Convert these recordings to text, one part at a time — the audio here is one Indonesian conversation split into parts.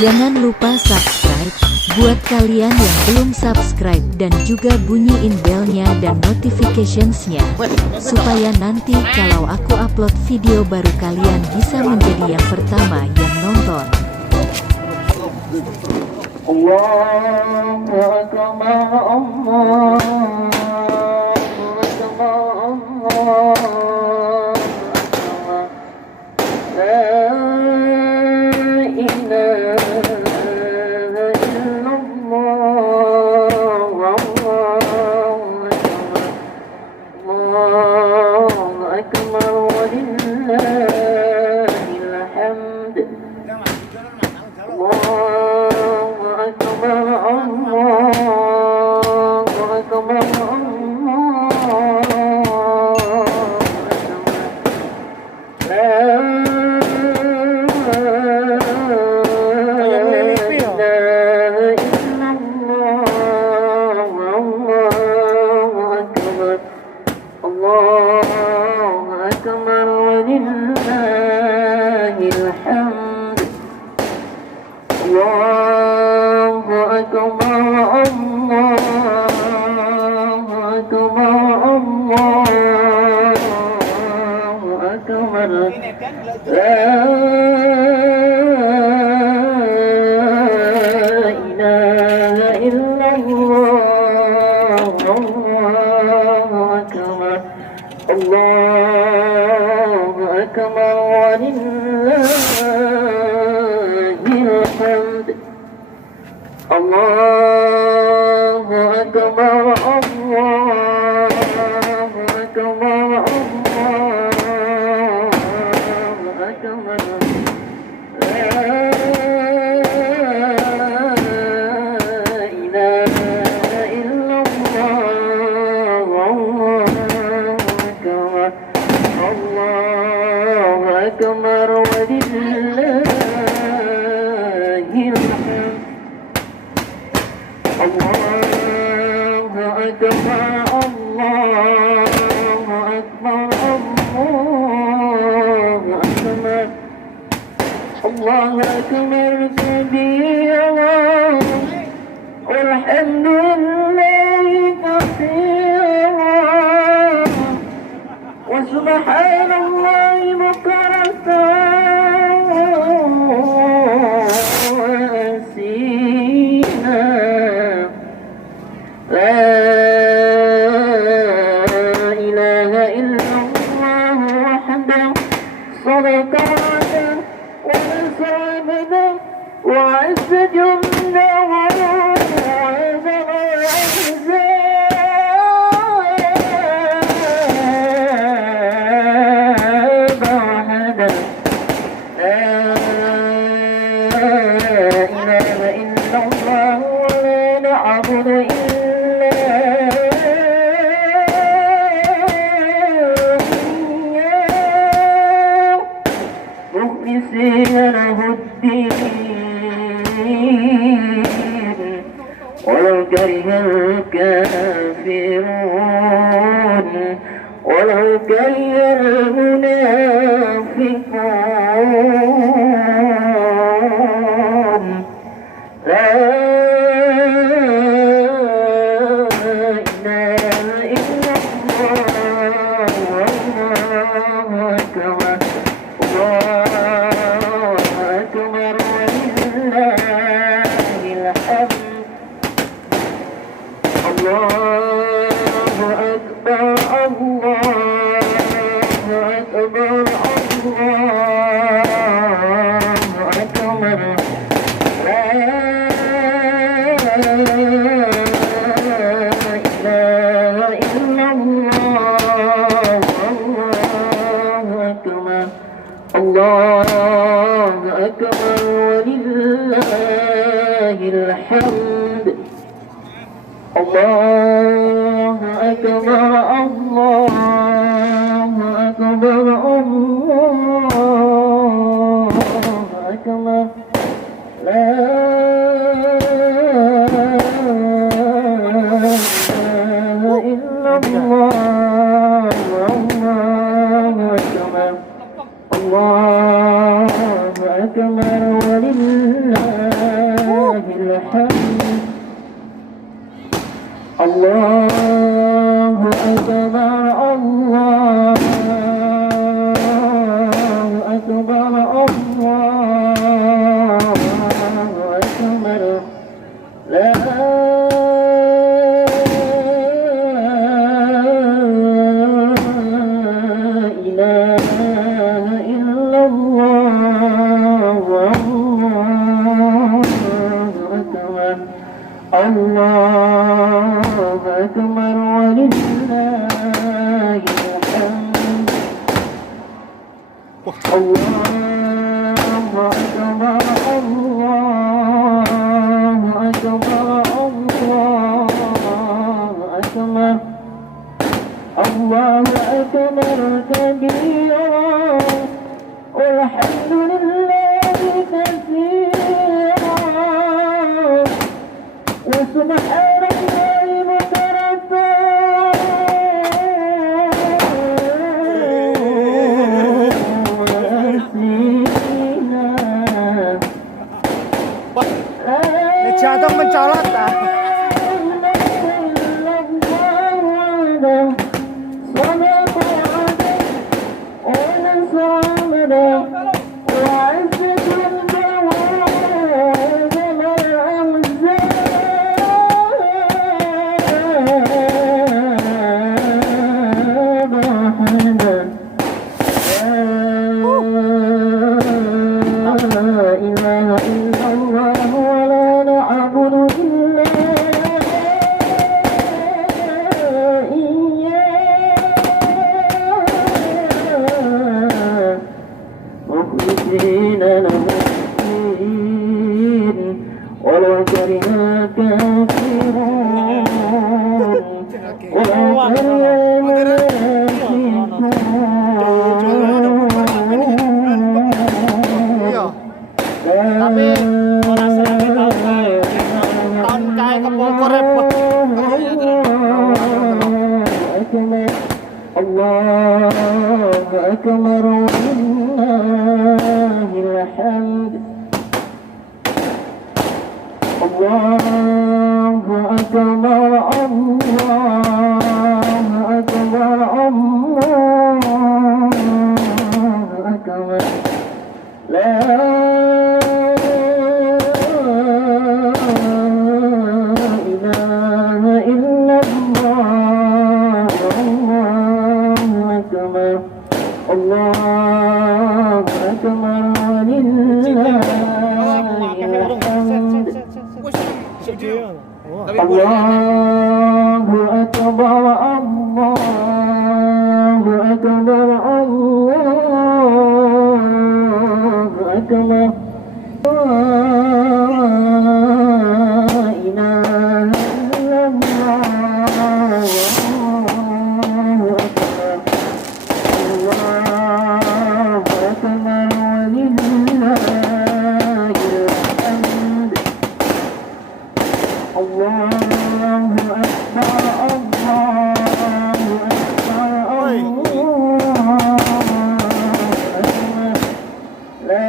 Jangan lupa subscribe, buat kalian yang belum subscribe dan juga bunyiin belnya dan notificationsnya, supaya nanti kalau aku upload video baru kalian bisa menjadi yang pertama yang nonton. Allahu Akbar, Allahu Allahu Akbar walillah الحمد الله أكبر الله أكبر الله أكبر لا إله إلا الله والله أكبر الله أكبر ولله الحمد الله أكبر الله أكبر الله أكبر الله أكبر كبيرا والحمد لله كثيرا وسبحان الله مترفا Jatuh mencolot tak? ولو كره الكافرون ولو كره الله أكبر ولله الحمد الله أكبر الله أكبر الله أكبر لا إله إلا الله الله أكبر الله أكبر ولله الحمد الله أكبر الله أكبر الله أكبر لا إله إلا الله الله أكبر الله أكبر ولله الحمد الله أكبر الله أكبر الله أكبر لا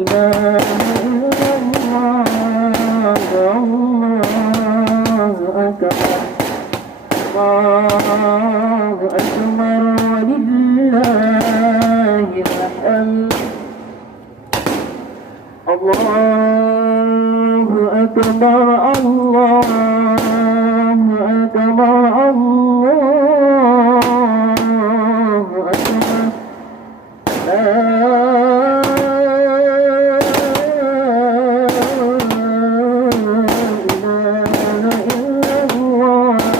إله إلا الله الله أكبر الله أكبر ولله الحمد الله أكبر الله أكبر الله أكبر لا إله إلا الله الله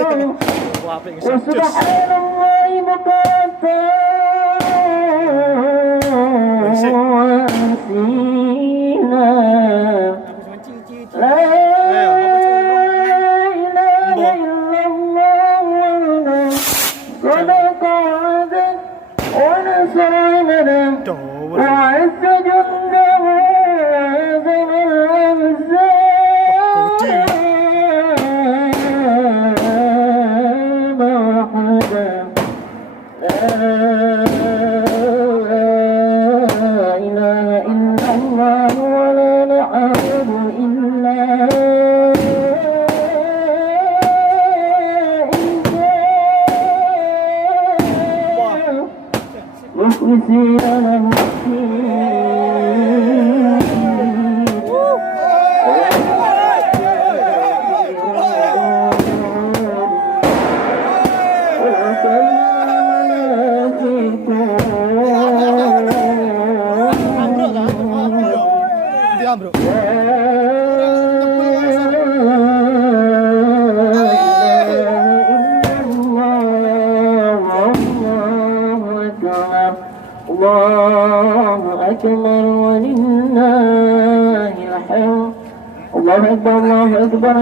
أكبر وسبحان الله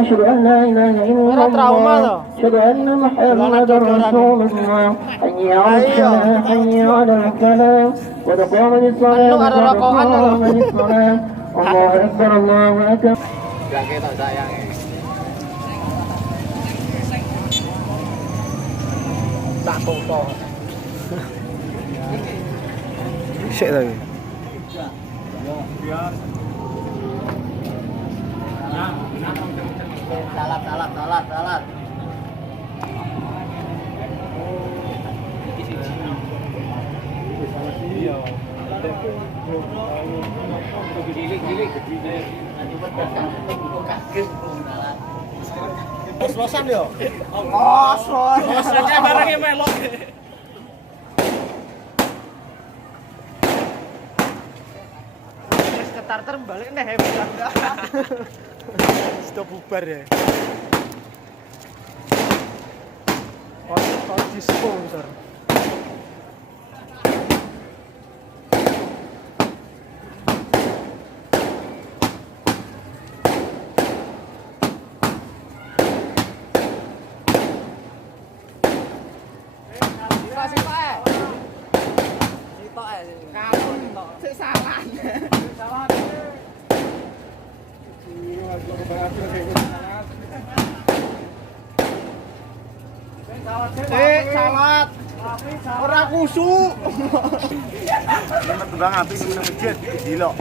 أشهد أن لا إله إلا الله أشهد أن محمدا رسول الله حي على الصلاة حي على الفلاح قد قامت الصلاة قد قامت الصلاة الله أكبر الله أكبر. Tak foto. Sik lagi. Salat. Os-osan yo. Os-osnya barangnya melok. Wis ketar-ter balik nih hebat. Sudah bubar ya. Oh, disco besar. Salat. Ora kusuk. Kembang api ning masjid dilok.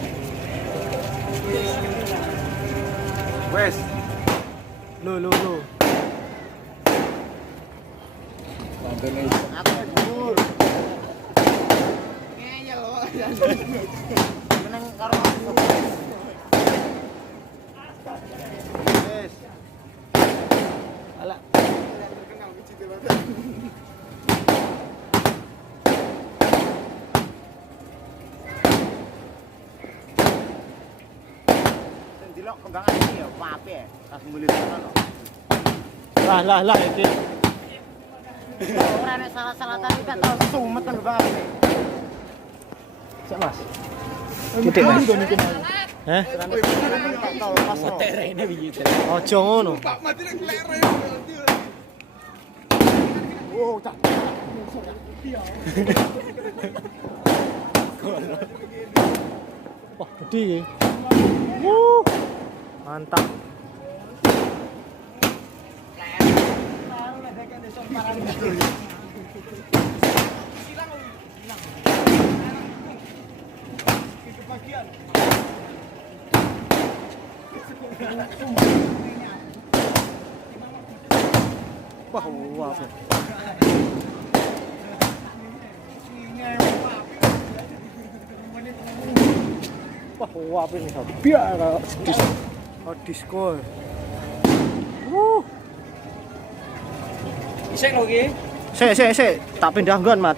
Wes. Lo. Aku dhuwur. Ngeyel kok. Meneng karo aku. Wes. Alah. Terkenal biji banget. Kembang ini ya, apa ya? Tas beli sana. Lah iki. Ora nek salah-salatan iki kan tau sumet kembang ini. Cek Mas. Gede Mas. Heh? Terene wingi. Aja ngono. Pak mati nek lere. Wow, tak. Wah, gede. Mantap. Wah, wah, apa ini? Biar disco. Isek lho iki. Sik, tak pindah nggon, Mat.